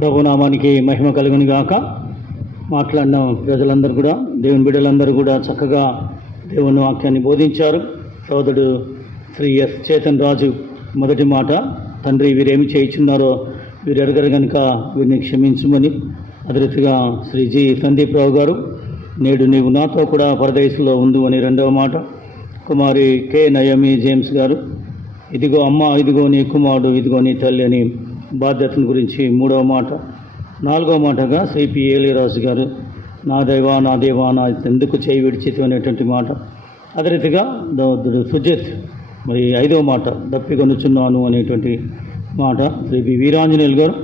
ప్రభునామానికి మహిమ కలుగును గాక. మాట్లాడిన ప్రజలందరూ కూడా, దేవుని బిడ్డలందరూ కూడా చక్కగా దేవుని వాక్యాన్ని బోధించారు. సోదరుడు శ్రీ ఎస్ చేతన్ రాజు మొదటి మాట, తండ్రి వీరేమి చేయించున్నారో వీరు ఎరగరు కనుక వీరిని క్షమించమని. అదే రీతిగా శ్రీ జి సందీప్ రావు గారు, నేడు నీవు నాతో కూడా పరదేశంలో ఉండు అని రెండవ మాట. కుమారి కె నయమి జేమ్స్ గారు, ఇదిగో అమ్మ, ఇదిగో నీ కుమారుడు, ఇదిగో నీ తల్లి అని బాధ్యతను గురించి మూడవ మాట. నాలుగవ మాటగా శ్రీ పి ఏలిరాజు గారు, నా దేవా నా దేవా నా ఎందుకు చేయి విడిచితి అనేటువంటి మాట. అదే రీతిగా సుజిత్ మరి ఐదవ మాట, దప్పికొనుచున్నాను అనేటువంటి మాట. శ్రీ పి వీరాంజనేయులు గారు,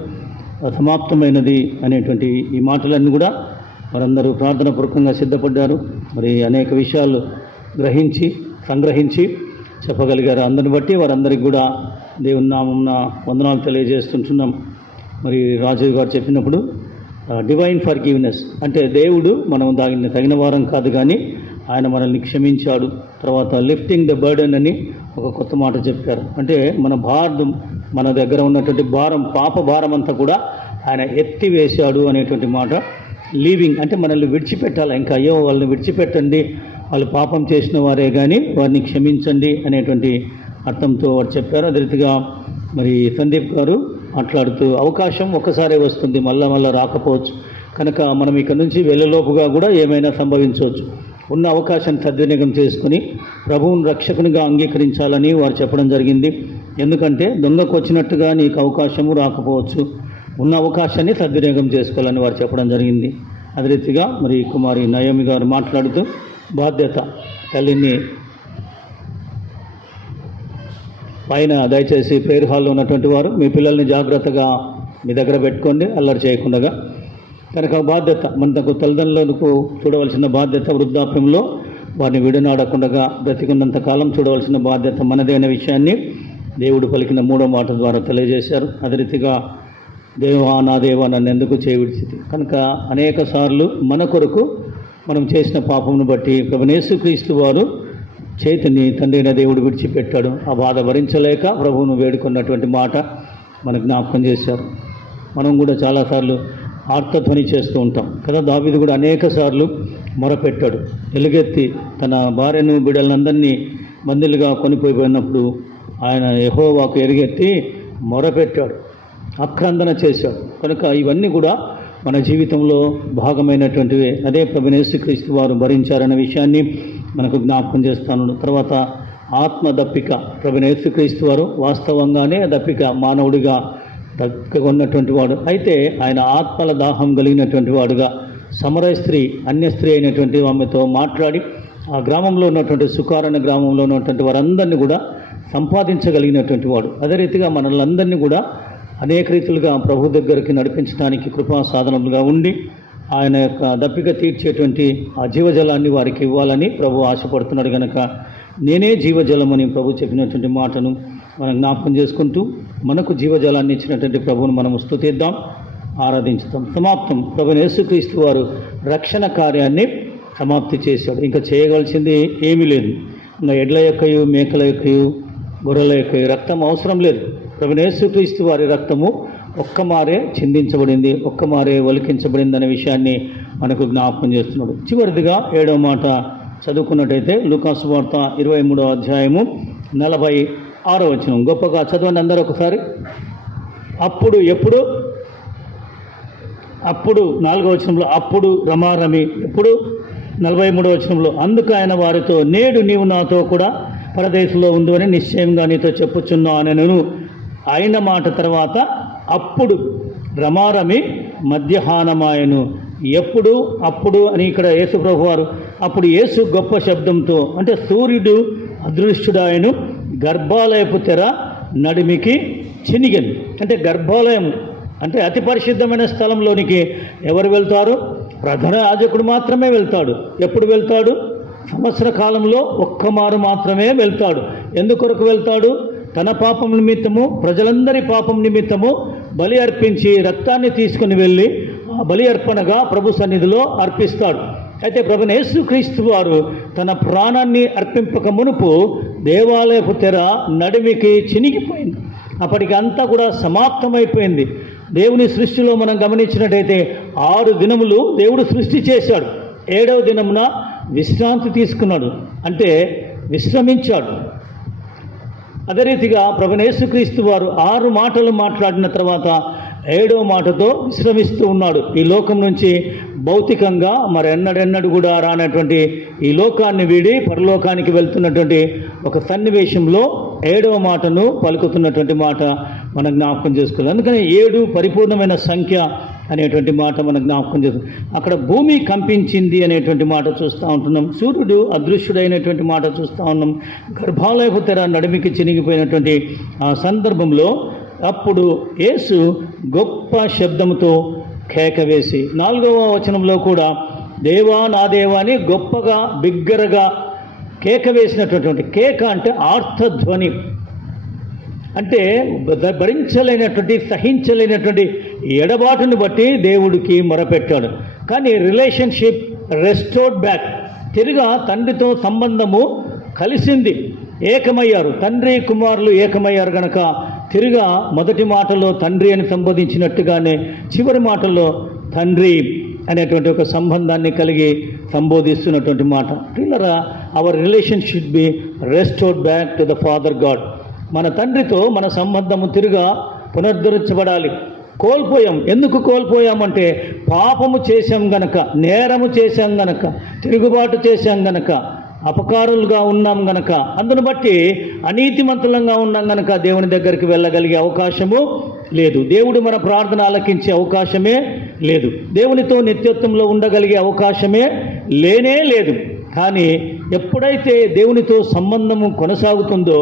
సమాప్తమైనది అనేటువంటి ఈ మాటలన్నీ కూడా వారందరూ ప్రార్థనాపూర్వకంగా సిద్ధపడ్డారు. మరి అనేక విషయాలు సంగ్రహించి చెప్పగలిగారు. అందరిని బట్టి వారందరికీ కూడా దేవుని నామమున వందనాలు తెలియజేస్తుంటున్నాం. మరి రాజు గారు చెప్పినప్పుడు డివైన్ ఫర్గివ్నెస్ అంటే దేవుడు మనం దాన్ని తగిన వారం కాదు కానీ ఆయన మనల్ని క్షమించాడు. తర్వాత లిఫ్టింగ్ ద బర్డెన్ అని ఒక కొత్త మాట చెప్పారు. అంటే మన దగ్గర ఉన్నటువంటి పాప భారం అంతా కూడా ఆయన ఎత్తివేశాడు అనేటువంటి మాట. లీవింగ్ అంటే మనల్ని విడిచిపెట్టాలి, ఇంకా అయ్యో వాళ్ళని విడిచిపెట్టండి, వాళ్ళు పాపం చేసిన వారే కానీ వారిని క్షమించండి అనేటువంటి అర్థంతో వారు చెప్పారు. అదే రీతిగా మరి సందీప్ గారు మాట్లాడుతూ, అవకాశం ఒక్కసారే వస్తుంది, మళ్ళా రాకపోవచ్చు కనుక మనం ఇక్కడ నుంచి వెళ్ళలోపుగా కూడా ఏమైనా సంభవించవచ్చు. ఉన్న అవకాశాన్ని సద్వినియోగం చేసుకుని ప్రభువుని రక్షకునిగా అంగీకరించాలని వారు చెప్పడం జరిగింది. ఎందుకంటే దొంగకు వచ్చినట్టుగా నీకు అవకాశము రాకపోవచ్చు, ఉన్న అవకాశాన్ని సద్వినియోగం చేసుకోవాలని వారు చెప్పడం జరిగింది. అదే రీతిగా మరి కుమారి నయోమి గారు మాట్లాడుతూ, బాధ్యత తల్లిని పైన దయచేసి ప్రేయర్ హాల్లో ఉన్నటువంటి వారు మీ పిల్లల్ని జాగ్రత్తగా మీ దగ్గర పెట్టుకోండి, అల్లరి చేయకుండా. కనుక బాధ్యత మనకు తల్లిదండ్రులకు చూడవలసిన బాధ్యత, వృద్ధాప్యంలో వారిని విడనాడకుండా బ్రతికున్నంత కాలం చూడవలసిన బాధ్యత మనదే అనే విషయాన్ని దేవుడు పలికిన మూడో మాట ద్వారా తెలియజేశారు. అదే రీతిగా దేవా నా దేవా నన్ను ఎందుకు చేయవిడిచితి. కనుక అనేక సార్లు మన కొరకు మనం చేసిన పాపమును బట్టి ప్రభువైన యేసుక్రీస్తు వారు చేతిని తండ్రి అయిన దేవుడు విడిచిపెట్టాడు. ఆ బాధ భరించలేక ప్రభువును వేడుకున్నటువంటి మాట మనకు జ్ఞాపకం చేశారు. మనం కూడా చాలాసార్లు ఆర్తధ్వని చేస్తూ ఉంటాం కదా. దావీదు కూడా అనేక సార్లు మొరపెట్టాడు, ఎలుగెత్తి తన భార్యను బిడ్డలందరినీ బందీలుగా కొనిపోయినప్పుడు ఆయన యెహోవాకు ఎలుగెత్తి మొరపెట్టాడు, ఆక్రందన చేశాడు. కనుక ఇవన్నీ కూడా మన జీవితంలో భాగమైనటువంటివే. అదే ప్రభువైన యేసుక్రీస్తు వారు భరించారనే విషయాన్ని మనకు జ్ఞాపకం చేస్తాను. తర్వాత ఆత్మ దప్పిక, ప్రభువైన యేసుక్రీస్తు వారు వాస్తవంగానే దప్పిక మానవుడిగా ఉన్నటువంటి వాడు. అయితే ఆయన ఆత్మల దాహం కలిగినటువంటి వాడుగా సమరయ స్త్రీ, అన్య స్త్రీ అయినటువంటి ఆమెతో మాట్లాడి ఆ గ్రామంలో ఉన్నటువంటి సుకారణ గ్రామంలో ఉన్నటువంటి వారందరినీ కూడా సంపాదించగలిగినటువంటి వాడు. అదే రీతిగా మనల్ని కూడా అనేక రీతులుగా ప్రభు దగ్గరికి నడిపించడానికి కృపా సాధనలుగా ఉండి ఆయన యొక్క దప్పిక తీర్చేటువంటి ఆ జీవజలాన్ని వారికి ఇవ్వాలని ప్రభు ఆశపడుతున్నాడు. కనుక నేనే జీవజలమని ప్రభు చెప్పినటువంటి మాటను మనం జ్ఞాపకం చేసుకుంటూ మనకు జీవజలాన్ని ఇచ్చినటువంటి ప్రభువును మనం స్తుతిద్దాం, ఆరాధించుతాం. సమాప్తం. ప్రభువైన యేసుక్రీస్తు వారు రక్షణ కార్యాన్ని సమాప్తి చేశాడు. ఇంకా చేయవలసింది ఏమీ లేదు. ఇంకా ఎడ్ల యొక్కయు, మేకల యొక్కయు, గొర్రెల యొక్కయు రక్తం అవసరం లేదు. ప్రభువైన యేసుక్రీస్తు వారి రక్తము ఒక్కమారే చిందించబడింది, ఒక్కమారే ఒలికించబడింది అనే విషయాన్ని మనకు జ్ఞాపకం చేస్తున్నాడు. చివరిదిగా 7వ మాట చదువుకున్నట్టయితే లూకాసు వార్త 23వ అధ్యాయము 46వ వచనం. గొప్పగా చదవండి అందరూ ఒకసారి. అప్పుడు 4వ వచనంలో అప్పుడు రమారమి, ఎప్పుడు 43వ వచనంలో అందుకు ఆయన వారితో, నేడు నీవు నాతో కూడా పరదేశంలో ఉండు అని నిశ్చయంగా నీతో చెప్పుచున్నాను అయిన మాట తర్వాత అప్పుడు రమారమి మధ్యాహ్నమాయను. అప్పుడు అని ఇక్కడ యేసు ప్రభు వారు, అప్పుడు యేసు గొప్ప శబ్దంతో, అంటే సూర్యుడు అదృష్టుడాయను, గర్భాలయపు తెర నడిమికి చినిగను. అంటే గర్భాలయం అంటే అతి పరిశుద్ధమైన స్థలంలోనికి ఎవరు వెళ్తారు? ప్రధాన యాజకుడు మాత్రమే వెళ్తాడు. ఎప్పుడు వెళ్తాడు? సంవత్సర కాలంలో ఒక్కమారు మాత్రమే వెళ్తాడు. ఎందుకొరకు వెళ్తాడు? తన పాపం నిమిత్తము, ప్రజలందరి పాపం నిమిత్తము బలి అర్పించి రక్తాన్ని తీసుకుని వెళ్ళి ఆ బలి అర్పణగా ప్రభు సన్నిధిలో అర్పిస్తాడు. అయితే ప్రభువైన యేసుక్రీస్తు వారు తన ప్రాణాన్ని అర్పింపక మునుపు దేవాలయపు తెర నడిమికి చినిగిపోయింది. అప్పటికి అంతా కూడా సమాప్తమైపోయింది. దేవుని సృష్టిలో మనం గమనించినట్టయితే 6 దినములు దేవుడు సృష్టి చేశాడు. 7వ దినమున విశ్రాంతి తీసుకున్నాడు, అంటే విశ్రమించాడు. అదే రీతిగా ప్రభువైన యేసుక్రీస్తు వారు 6 మాటలు మాట్లాడిన తర్వాత 7వ మాటతో విశ్రమిస్తూ ఉన్నాడు. ఈ లోకం నుంచి భౌతికంగా మరి ఎన్నడెన్నడు కూడా రానటువంటి ఈ లోకాన్ని వీడి పరలోకానికి వెళ్తున్నటువంటి ఒక సన్నివేశంలో 7వ మాటను పలుకుతున్నటువంటి మాట మనం జ్ఞాపకం చేసుకోవాలి. అందుకని 7 పరిపూర్ణమైన సంఖ్య అనేటువంటి మాట మనం జ్ఞాపకం చేస్తాం. అక్కడ భూమి కంపించింది అనేటువంటి మాట చూస్తూ ఉంటున్నాం. సూర్యుడు అదృశ్యుడైనటువంటి మాట చూస్తూ ఉన్నాం. గర్భాలయపు తెర నడిమికి చినిగిపోయినటువంటి ఆ సందర్భంలో అప్పుడు యేసు గొప్ప శబ్దంతో కేక వేసి 4వ వచనంలో కూడా దేవా నా దేవా అని గొప్పగా బిగ్గరగా కేక వేసినటువంటి, కేక అంటే ఆర్తధ్వని, అంటే భరించలేనటువంటి సహించలేనటువంటి ఎడబాటును బట్టి దేవుడికి మొరపెట్టాడు. కానీ రిలేషన్షిప్ రెస్టోర్డ్ బ్యాక్, తిరిగా తండ్రితో సంబంధము కలిసింది, ఏకమయ్యారు. తండ్రి కుమారులు ఏకమయ్యారు గనక తిరిగా మొదటి మాటలో తండ్రి అని సంబోధించినట్టుగానే చివరి మాటల్లో తండ్రి అనేటువంటి ఒక సంబంధాన్ని కలిగి సంబోధిస్తున్నటువంటి మాట. పిల్లరా, hour relation should be restored back to the father God. మన తండ్రితో మన సంబంధము తిరిగా పునరుద్ధరించబడాలి. కోల్పోయాం. ఎందుకు కోల్పోయామంటే పాపము చేశాం గనక, నేరము చేశాం గనక, తిరుగుబాటు చేశాం గనక, అపకారులుగా ఉన్నాం గనక, అందును బట్టి అనీతిమంతులంగా ఉన్నాం గనక దేవుని దగ్గరికి వెళ్ళగలిగే అవకాశము లేదు. దేవుడు మన ప్రార్థన ఆలకించే అవకాశమే లేదు. దేవునితో నిత్యత్వంలో ఉండగలిగే అవకాశమే లేనే లేదు. కానీ ఎప్పుడైతే దేవునితో సంబంధము కొనసాగుతుందో,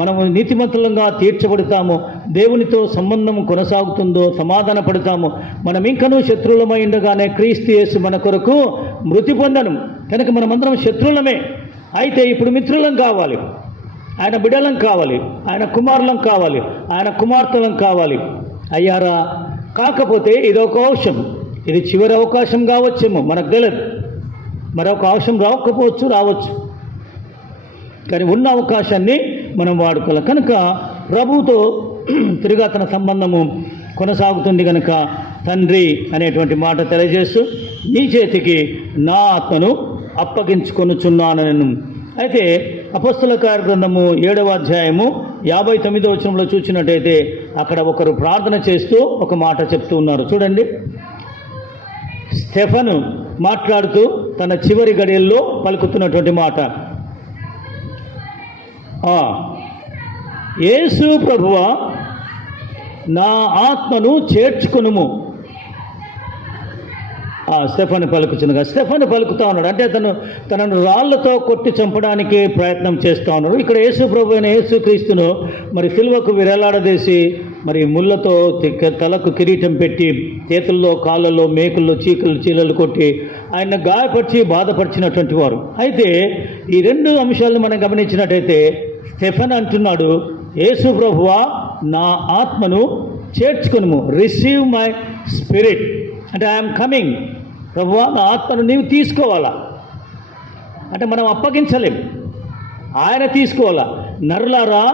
మనము నీతిమంతులంగా తీర్చబడతామో, దేవునితో సంబంధం కొనసాగుతుందో సమాధాన పడతాము. మనం ఇంకనూ శత్రువులమై ఉండగానే క్రీస్తు యేసు మన కొరకు మృతి పొందను కనుక మనమందరం శత్రువులమే. అయితే ఇప్పుడు మిత్రులం కావాలి, ఆయన బిడ్డలం కావాలి, ఆయన కుమారులం కావాలి, ఆయన కుమార్తెలం కావాలి. అయ్యారా? కాకపోతే ఇదొక అవకాశం, ఇది చివరి అవకాశం కావచ్చేమో, మనకు తెలియదు. మరొక అవకాశం రావచ్చు. కానీ ఉన్న అవకాశాన్ని మనం వాడుకోవాలి. కనుక ప్రభువుతో తిరిగా తన సంబంధము కొనసాగుతుంది కనుక తండ్రి అనేటువంటి మాట తెలియజేస్తూ నీ చేతికి నా ఆత్మను అప్పగించుకొనుచున్నానను. అయితే అపొస్తలుల కార్యగ్రంథము 7వ అధ్యాయము 59వ వచనంలో చూసినట్టయితే అక్కడ ఒకరు ప్రార్థన చేస్తూ ఒక మాట చెప్తూ ఉన్నారు. చూడండి, స్టెఫను మాట్లాడుతూ తన చివరి గడియల్లో పలుకుతున్నటువంటి మాట, యేసు ప్రభువా నా ఆత్మను చేర్చుకొనుము. స్టెఫను పలుకుతా ఉన్నాడు. అంటే తనను రాళ్లతో కొట్టి చంపడానికి ప్రయత్నం చేస్తూ ఉన్నాడు. ఇక్కడ యేసు ప్రభు అయిన యేసు క్రీస్తును మరి సిలువకు విరలాడదీసి మరి ముళ్ళతో తలకు కిరీటం పెట్టి చేతుల్లో కాళ్ళల్లో మేకుల్లో చీలలు కొట్టి ఆయన గాయపరిచి బాధపరిచినటువంటి వారు. అయితే ఈ 2 అంశాలను మనం గమనించినట్టయితే స్టెఫన్ అంటున్నాడు, యేసు ప్రభువా నా ఆత్మను చేర్చుకొనుము, రిసీవ్ మై స్పిరిట్. అంటే ఐఎమ్ కమింగ్, ప్రభువా నా ఆత్మను నీవు తీసుకోవాలా. అంటే మనం అప్పగించలేం, ఆయన తీసుకోవాలా. నరులారా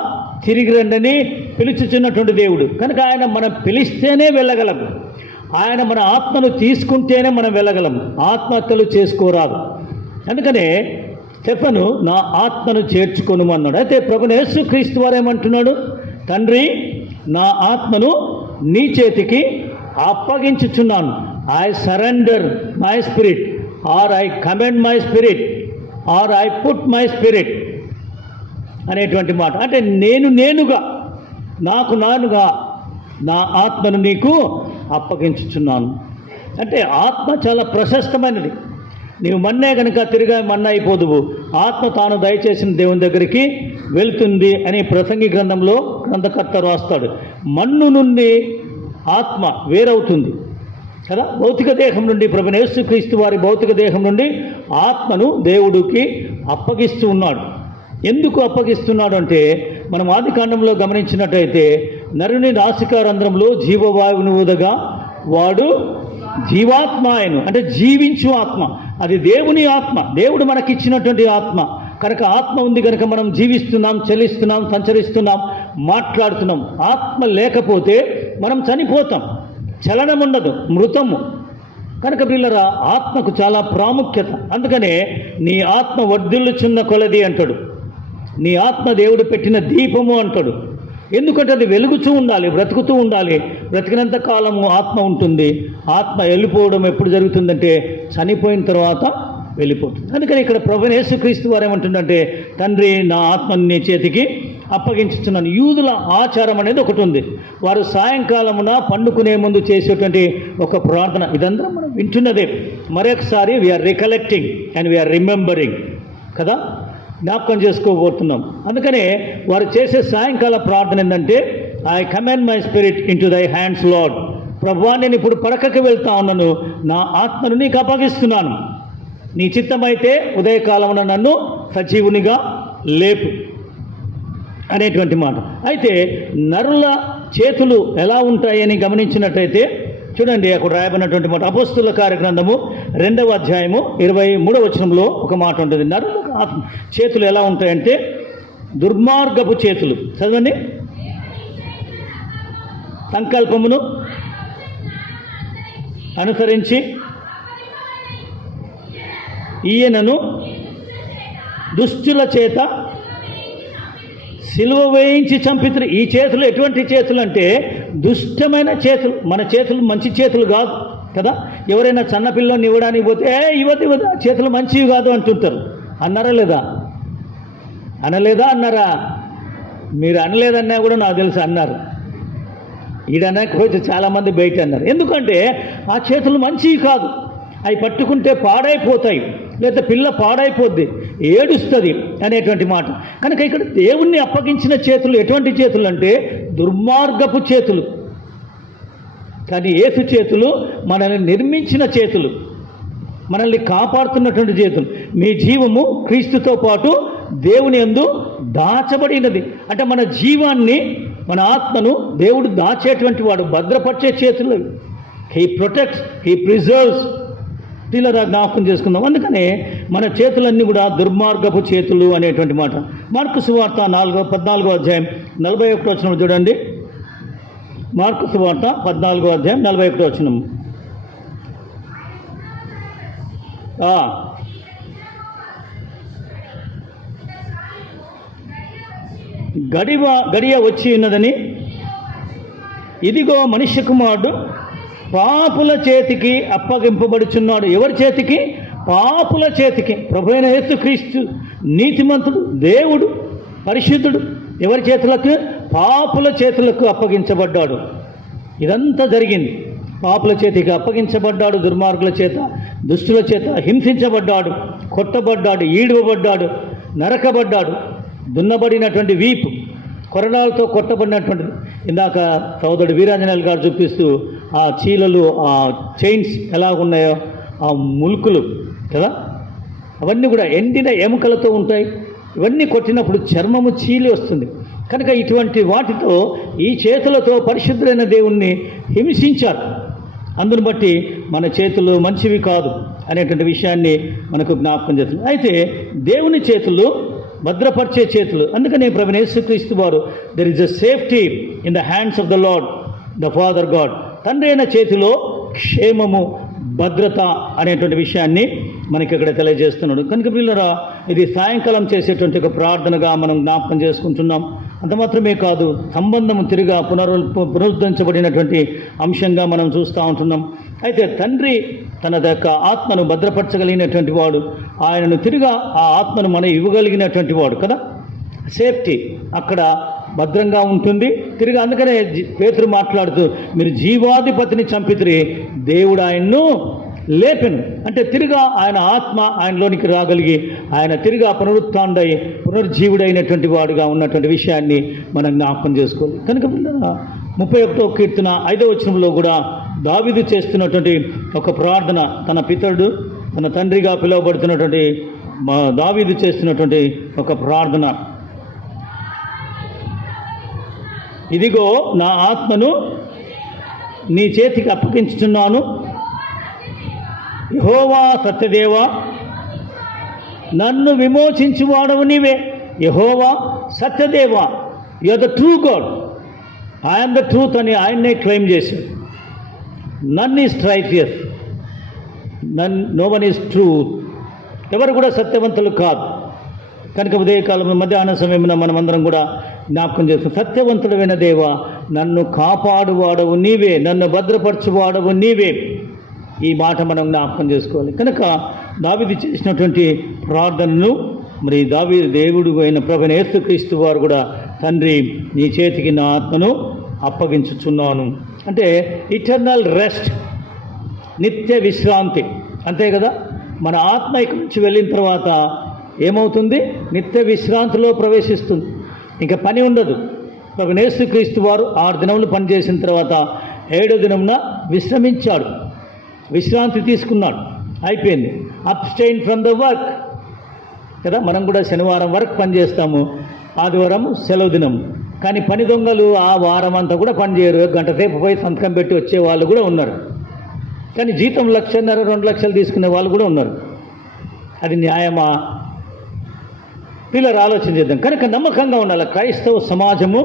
తిరిగి రండని పిలుచుచున్నటువంటి దేవుడు కనుక ఆయన మనం పిలిస్తేనే వెళ్ళగలం. ఆయన మన ఆత్మను తీసుకుంటేనే మనం వెళ్ళగలం. ఆత్మహత్యలు చేసుకోరాదు. అందుకనే స్టెఫను నా ఆత్మను చేర్చుకొను అన్నాడు. అయితే ప్రభువైన యేసుక్రీస్తు వారు ఏమంటున్నాడు? తండ్రి నా ఆత్మను నీ చేతికి అప్పగించుచున్నాను. I surrender my spirit, or I commend my spirit, or I put my spirit అనేటువంటి మాట. అంటే నేనుగా నానుగా నా ఆత్మను నీకు అప్పగించుచున్నాను. అంటే ఆత్మ చాలా ప్రశస్తమైనది. నీవు మన్నే కనుక తిరిగా మన్న అయిపోదువు. ఆత్మ తాను దయచేసిన దేవుని దగ్గరికి వెళ్తుంది అని ప్రసంగి గ్రంథంలో గ్రంథకర్త రాస్తాడు. మన్ను నుండి ఆత్మ వేరవుతుంది కదా. భౌతిక దేహం నుండి ప్రభువైన యేసుక్రీస్తు వారి భౌతిక దేహం నుండి ఆత్మను దేవుడికి అప్పగిస్తూ ఉన్నాడు. ఎందుకు అప్పగిస్తున్నాడు అంటే మనం ఆది కాండంలో గమనించినట్టయితే నరుని నాసికారంధ్రంలో జీవవాయువును ఊదగా వాడు జీవాత్మ ఆయను, అంటే జీవించు ఆత్మ. అది దేవుని ఆత్మ, దేవుడు మనకిచ్చినటువంటి ఆత్మ. కనుక ఆత్మ ఉంది కనుక మనం జీవిస్తున్నాం, చలిస్తున్నాం, సంచరిస్తున్నాం, మాట్లాడుతున్నాం. ఆత్మ లేకపోతే మనం చనిపోతాం. చలనం ఉండదు, మృతము. కనుక పిల్లరా, ఆత్మకు చాలా ప్రాముఖ్యత. అందుకనే నీ ఆత్మ వర్ధిల్లుచున్న కొలది అంటాడు, నీ ఆత్మ దేవుడు పెట్టిన దీపము అంటాడు. ఎందుకంటే అది వెలుగుతూ ఉండాలి, బ్రతుకుతూ ఉండాలి. బ్రతికినంత కాలము ఆత్మ ఉంటుంది. ఆత్మ వెళ్ళిపోవడం ఎప్పుడు జరుగుతుందంటే చనిపోయిన తర్వాత వెళ్ళిపోతుంది. అందుకని ఇక్కడ ప్రభువైన యేసుక్రీస్తు వారు ఏమంటుందంటే, తండ్రి నా ఆత్మని నీ చేతికి అప్పగించుతున్నాను. యూదుల ఆచారం అనేది ఒకటి ఉంది. వారు సాయంకాలమున పండుకునే ముందు చేసేటువంటి ఒక ప్రార్థన, ఇదంతా మనం వింటున్నదే. మరొకసారి we're recollecting and we're remembering కదా, జ్ఞాపకం చేసుకోబోతున్నాం. అందుకనే వారు చేసే సాయంకాల ప్రార్థన ఏంటంటే, I command my spirit into thy hands Lord. ప్రభువా, నేను ఇప్పుడు పడకకి వెళ్తా ఉన్నాను, నా ఆత్మను నీకు అప్పగిస్తున్నాను. నీ చిత్తమైతే ఉదయకాలమున నన్ను సజీవునిగా లేపు అనేటువంటి మాట. అయితే నరుల చేతులు ఎలా ఉంటాయని గమనించినట్టయితే చూడండి, అక్కడ రాయబడినటువంటి మాట అపోస్తుల కార్యగ్రంథము 2వ అధ్యాయము 23వ వచనంలో ఒక మాట ఉంటుంది. నరుల చేతులు ఎలా ఉంటాయంటే దుర్మార్గపు చేతులు. చదవండి. సంకల్పమును అనుసరించి ఈయనను దుష్టుల చేత సిలువ వేయించి చంపితురు. ఈ చేతులు ఎటువంటి చేతులు అంటే దుష్టమైన చేతులు. మన చేతులు మంచి చేతులు కాదు కదా. ఎవరైనా చిన్నపిల్లని ఇవ్వడానికి పోతే ఇవ్వదు ఆ చేతులు మంచివి కాదు అంటుంటారు. అన్నారా లేదా? అనలేదా? అన్నారా? మీరు అనలేదన్నా కూడా నాకు తెలుసు అన్నారు. ఈడనకపోతే చాలామంది బయట అన్నారు. ఎందుకంటే ఆ చేతులు మంచివి కాదు, అవి పట్టుకుంటే పాడైపోతాయి, లేదా పిల్ల పాడైపోద్ది, ఏడుస్తుంది అనేటువంటి మాట. కనుక ఇక్కడ దేవుణ్ణి అప్పగించిన చేతులు ఎటువంటి చేతులు అంటే దుర్మార్గపు చేతులు. కానీ యేసు చేతులు మనల్ని నిర్మించిన చేతులు, మనల్ని కాపాడుతున్నటువంటి చేతులు. మీ జీవము క్రీస్తుతో పాటు దేవుని యందు దాచబడినది. అంటే మన జీవాన్ని, మన ఆత్మను దేవుడు దాచేటువంటి వాడు, భద్రపరిచే చేతులు. He protects, he preserves. ఇలా జ్ఞాపకం చేసుకుందాం. అందుకనే మన చేతులన్నీ కూడా దుర్మార్గపు చేతులు అనేటువంటి మాట. మార్కు సువార్త 14వ అధ్యాయం 41వ వచనం చూడండి. మార్కు సువార్త 14వ అధ్యాయం 41వ వచనం. గడియ వచ్చి ఉన్నదని, ఇదిగో మనుష్య కుమారుడు పాపుల చేతికి అప్పగింపబడుచున్నాడు. ఎవరి చేతికి? పాపుల చేతికి. ప్రభువైన యేసుక్రీస్తు నీతిమంతుడు, దేవుడు, పరిశుద్ధుడు. ఎవరి చేతులకు? పాపుల చేతులకు అప్పగించబడ్డాడు. ఇదంతా జరిగింది. పాపుల చేతికి అప్పగించబడ్డాడు, దుర్మార్గుల చేత, దుష్టుల చేత హింసించబడ్డాడు, కొట్టబడ్డాడు, ఈడవబడ్డాడు, నరకబడ్డాడు. దున్నబడినటువంటి వీపు, కొరడాలతో కొట్టబడినటువంటిది. ఇందాక సోదరుడు వీరాంజనేయులు గారు చూపిస్తూ ఆ చీలలు, ఆ చైన్స్ ఎలా ఉన్నాయో, ఆ ములుకులు కదా, అవన్నీ కూడా ఎండిన ఎముకలతో ఉంటాయి. ఇవన్నీ కొట్టినప్పుడు చర్మము చీలి వస్తుంది. కనుక ఇటువంటి వాటితో, ఈ చేతులతో పరిశుద్ధులైన దేవుణ్ణి హింసించారు. అందును బట్టి మన చేతులు మంచివి కాదు అనేటువంటి విషయాన్ని మనకు జ్ఞాపకం చేస్తుంది. అయితే దేవుని చేతులు భద్రపరిచే చేతులు. అందుకనే ప్రభువైన యేసుక్రీస్తు వారు, there is a safety in the hands of the lord the father God. తండ్రి అయిన చేతిలో క్షేమము, భద్రత అనేటువంటి విషయాన్ని మనకి ఇక్కడ తెలియజేస్తున్నాడు. కనుక పిల్లరా, ఇది సాయంకాలం చేసేటువంటి ఒక ప్రార్థనగా మనం జ్ఞాపకం చేసుకుంటున్నాం. అంత మాత్రమే కాదు, సంబంధము తిరిగా పునరుద్ధరించబడినటువంటి అంశంగా మనం చూస్తూ ఉంటున్నాం. అయితే తండ్రి తన యొక్క ఆత్మను భద్రపరచగలిగినటువంటి వాడు, ఆయనను తిరిగా ఆ ఆత్మను మనం ఇవ్వగలిగినటువంటి వాడు కదా. సేఫ్టీ అక్కడ భద్రంగా ఉంటుంది తిరిగి. అందుకనే పేతురు మాట్లాడుతూ, మీరు జీవాధిపతిని చంపితిరి, దేవుడు ఆయన్ను లేపెను. అంటే తిరిగా ఆయన ఆత్మ ఆయనలోనికి రాగలిగి, ఆయన తిరిగా పునరుత్థానుడై పునర్జీవుడైనటువంటి వాడుగా ఉన్నటువంటి విషయాన్ని మనం జ్ఞాపకం చేసుకోవాలి. కనుక 31వ కీర్తన 5వ వచనంలో కూడా దావీదు చేస్తున్నటువంటి ఒక ప్రార్థన, తన పితరుడు, తన తండ్రిగా పిలువబడుతున్నటువంటి దావీదు చేస్తున్నటువంటి ఒక ప్రార్థన. ఇదిగో నా ఆత్మను నీ చేతికి అప్పగించుచున్నాను, యెహోవా సత్యదేవా, నన్ను విమోచించువాడవు నీవే. యెహోవా సత్యదేవా, you are the true God, I am the truth అని ఆయన్నే క్లెయిమ్ చేశాడు. None is righteous, no one is truth. ఎవరు కూడా సత్యవంతులు కాదు. కనుక ఉదయకాలంలో మధ్యాహ్న సమయంలో మనమందరం కూడా జ్ఞాపకం చేస్తాం, సత్యవంతుడైన దేవా, నన్ను కాపాడువాడవు నీవే, నన్ను భద్రపరచువాడవు నీవే. ఈ మాట మనం జ్ఞాపకం చేసుకోవాలి. కనుక దావీదు చేసినటువంటి ప్రార్థనను మరి దేవుడు అయిన ప్రభువైన యేసుక్రీస్తు వారు కూడా, తండ్రి నీ చేతికి నా ఆత్మను అప్పగించుచున్నాను అంటే ఇటర్నల్ రెస్ట్, నిత్య విశ్రాంతి. అంతే కదా, మన ఆత్మ ఇక్కడి నుంచి వెళ్ళిన తర్వాత ఏమవుతుంది? నిత్య విశ్రాంతిలో ప్రవేశిస్తుంది. ఇంకా పని ఉండదు. ప్రభువైన యేసుక్రీస్తు వారు 6 దినములు పనిచేసిన తర్వాత 7వ దినమున విశ్రమించాడు, విశ్రాంతి తీసుకున్నాడు, అయిపోయింది. అబ్స్టైన్ ఫ్రమ్ ద వర్క్ కదా. మనం కూడా శనివారం వరకు పనిచేస్తాము, ఆదివారం సెలవు దినం. కానీ పని దొంగలు ఆ వారం అంతా కూడా పనిచేయరు, గంట సేపు పోయి సంతకం పెట్టి వచ్చే వాళ్ళు కూడా ఉన్నారు. కానీ జీతం 1,50,000 2 లక్షలు తీసుకునే వాళ్ళు కూడా ఉన్నారు. అది న్యాయమా? పిల్లలు ఆలోచన చేద్దాం. కనుక నమ్మకంగా ఉండాలి. క్రైస్తవ సమాజము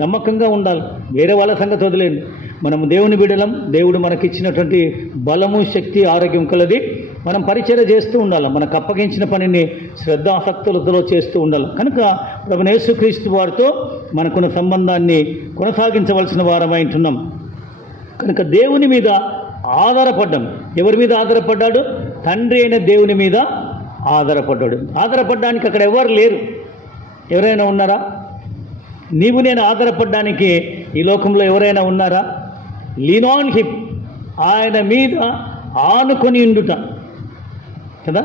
నమ్మకంగా ఉండాలి. వేరే వాళ్ళ సంగతి వదిలేండి. మనము దేవుని బిడ్డలం. దేవుడు మనకిచ్చినటువంటి బలము, శక్తి, ఆరోగ్యం కలది. మనం పరిచర్య చేస్తూ ఉండాలి. మనకు అప్పగించిన పనిని శ్రద్ధాసక్తులతో చేస్తూ ఉండాలి. కనుక ప్రభువైన యేసుక్రీస్తు వారితో మనకున్న సంబంధాన్ని కొనసాగించవలసిన వారమై ఉంటున్నాం. కనుక దేవుని మీద ఆధారపడ్డాం. ఎవరి మీద ఆధారపడ్డాడు? తండ్రి అయిన దేవుని మీద ఆధారపడ్డాడు. ఆధారపడడానికి అక్కడ ఎవరు లేరు. ఎవరైనా ఉన్నారా? నీవు నేను ఆధారపడడానికి ఈ లోకంలో ఎవరైనా ఉన్నారా? లీన్ ఆన్ హిమ్, ఆయన మీద ఆనుకొని ఉండుట కదా.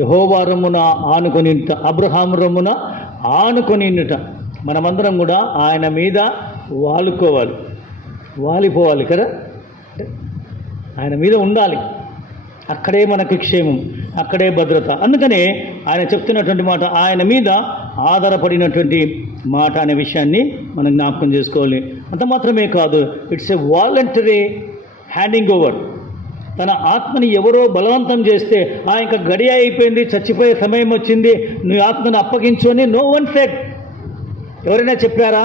యెహోవా రొమ్మున ఆనుకొని ఉండుట, అబ్రహాము రొమ్మున ఆనుకొని ఉండుట. మనమందరం కూడా ఆయన మీద వాలిపోవాలి కదా. ఆయన మీద ఉండాలి. అక్కడే మనకు క్షేమం, అక్కడే భద్రత. అందుకనే ఆయన చెప్తున్నటువంటి మాట, ఆయన మీద ఆధారపడినటువంటి మాట అనే విషయాన్ని మనం జ్ఞాపకం చేసుకోవాలి. అంత మాత్రమే కాదు, it's a voluntary handing over. తన ఆత్మని ఎవరో బలవంతం చేస్తే, ఇంకా గడియ అయిపోయింది, చచ్చిపోయే సమయం వచ్చింది, నీ ఆత్మను అప్పగించు అని నో వన్ సెడ్. ఎవరైనా చెప్పారా?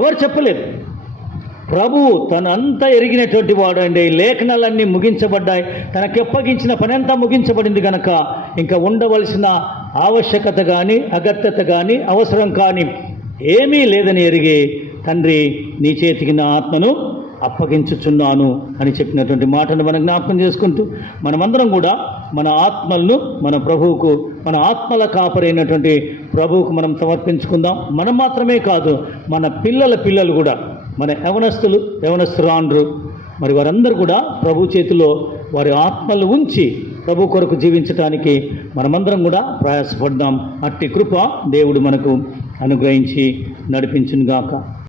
ఎవరు చెప్పలేదు. ప్రభువు తనంతా ఎరిగినటువంటి వాడు అండి. లేఖనాలన్నీ ముగించబడ్డాయి, తనకి అప్పగించిన పని అంతా ముగించబడింది కనుక ఇంకా ఉండవలసిన ఆవశ్యకత కానీ, అగత్యత కానీ, అవసరం కానీ ఏమీ లేదని ఎరిగి, తండ్రి నీ చేతికి నా ఆత్మను అప్పగించుచున్నాను అని చెప్పినటువంటి మాటను మనం జ్ఞాపకం చేసుకుంటూ, మనమందరం కూడా మన ఆత్మలను మన ప్రభువుకు, మన ఆత్మల కాపరైనటువంటి ప్రభువుకు మనం సమర్పించుకుందాం. మనం మాత్రమే కాదు, మన పిల్లలు కూడా, మన యవనస్తురాండ్రు మరి వారందరూ కూడా ప్రభు చేతిలో వారి ఆత్మలు ఉంచి ప్రభు కొరకు జీవించడానికి మనమందరం కూడా ప్రయాసపడదాం. అట్టి కృప దేవుడు మనకు అనుగ్రహించి నడిపించునుగాక.